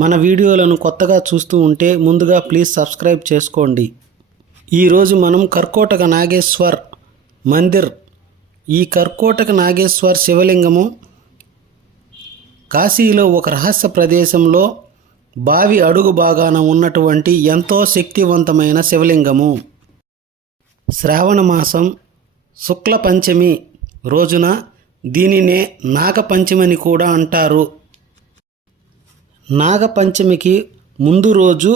మన వీడియోలను కొత్తగా చూస్తూ ఉంటే ముందుగా ప్లీజ్ సబ్స్క్రైబ్ చేసుకోండి. ఈరోజు మనం కర్కోటక నాగేశ్వర్ మందిర్, ఈ కర్కోటక నాగేశ్వర్ శివలింగము కాశీలో ఒక రహస్య ప్రదేశంలో బావి అడుగు భాగాన ఉన్నటువంటి ఎంతో శక్తివంతమైన శివలింగము. శ్రావణ మాసం శుక్ల పంచమి రోజున దీనినే నాగపంచమని కూడా అంటారు. నాగపంచమికి ముందు రోజు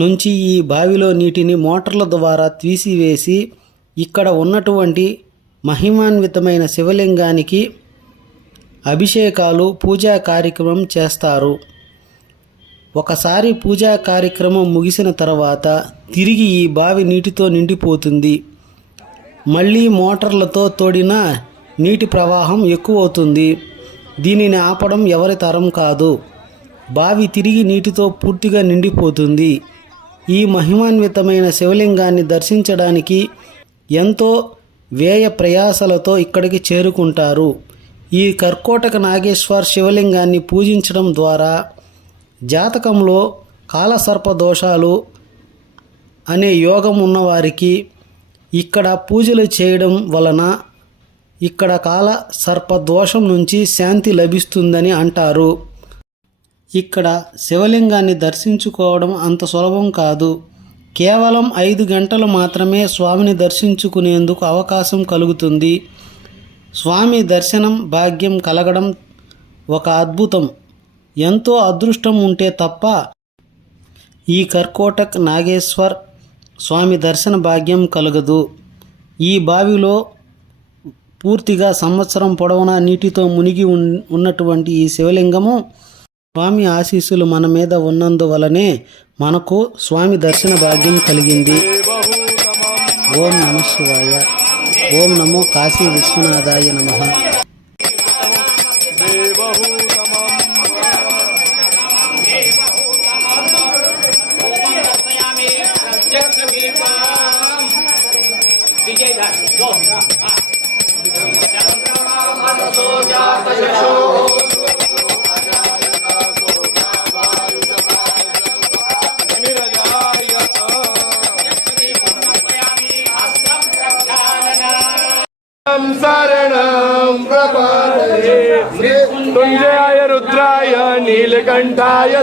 నుంచి ఈ బావిలో నీటిని మోటార్ల ద్వారా తీసివేసి ఇక్కడ ఉన్నటువంటి మహిమాన్వితమైన శివలింగానికి అభిషేకాలు, పూజా కార్యక్రమం చేస్తారు. ఒకసారి పూజా కార్యక్రమం ముగిసిన తర్వాత తిరిగి ఈ బావి నీటితో నిండిపోతుంది. మళ్ళీ మోటార్లతో తోడిన నీటి ప్రవాహం ఎక్కువవుతుంది. దీనిని ఆపడం ఎవరి తరం కాదు. బావి తిరిగి నీటితో పూర్తిగా నిండిపోతుంది. ఈ మహిమాన్వితమైన శివలింగాన్ని దర్శించడానికి ఎంతో వ్యయ ప్రయాసలతో ఇక్కడికి చేరుకుంటారు. ఈ కర్కోటక నాగేశ్వర్ శివలింగాన్ని పూజించడం ద్వారా జాతకంలో కాలసర్ప దోషాలు అనే యోగం ఉన్నవారికి ఇక్కడ పూజలు చేయడం వలన ఇక్కడ కాల సర్ప దోషం నుంచి శాంతి లభిస్తుందని అంటారు. ఇక్కడ శివలింగాన్ని దర్శించుకోవడం అంత సులభం కాదు. కేవలం 5 గంటలు మాత్రమే స్వామిని దర్శించుకునేందుకు అవకాశం కలుగుతుంది. స్వామి దర్శనం భాగ్యం కలగడం ఒక అద్భుతం. ఎంతో అదృష్టం ఉంటే తప్ప ఈ కర్కోటక్ నాగేశ్వర్ స్వామి దర్శన భాగ్యం కలగదు. ఈ బావిలో పూర్తిగా సంవత్సరం పొడవునా నీటితో మునిగి ఉన్నటువంటి ఈ శివలింగము స్వామి ఆశీస్సులు మన మీద ఉన్నందువలనే మనకు స్వామి దర్శన భాగ్యం కలిగింది. ఓం నమః శివాయ. ఓం నమో కాశీ విశ్వనాథాయ నమః. शरणं प्रपद्ये मृत्युंजयाय रुद्राय नीलकंठाय